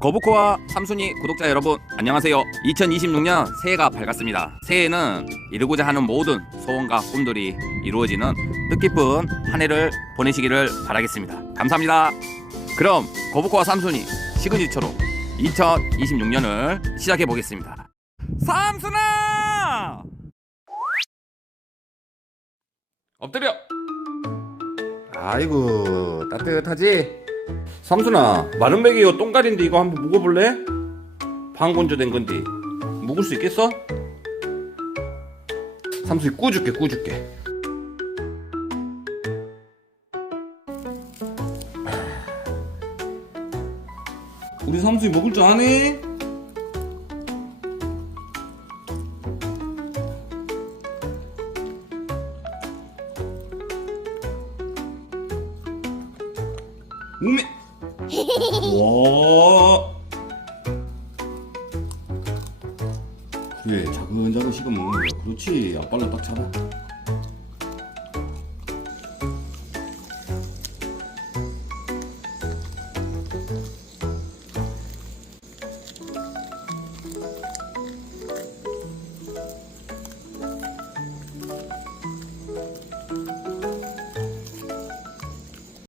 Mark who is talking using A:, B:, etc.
A: 거부코와 삼순이 구독자 여러분 안녕하세요. 2026년 새해가 밝았습니다. 새해에는 이루고자 하는 모든 소원과 꿈들이 이루어지는 뜻깊은 한 해를 보내시기를 바라겠습니다. 감사합니다. 그럼 거부코와 삼순이 시그니처로 2026년을 시작해 보겠습니다. 삼순아! 엎드려! 아이고 따뜻하지? 삼순아 마른 베개요 똥갈인데 이거 한번 묵어볼래? 방건조 된 건데 묵을 수 있겠어? 삼순이 꾸줄게 꾸줄게 우리 삼순이 먹을 줄 아네? 우메 와 그래 자근자근 식으면 그렇지. 아빨로 딱 잡아.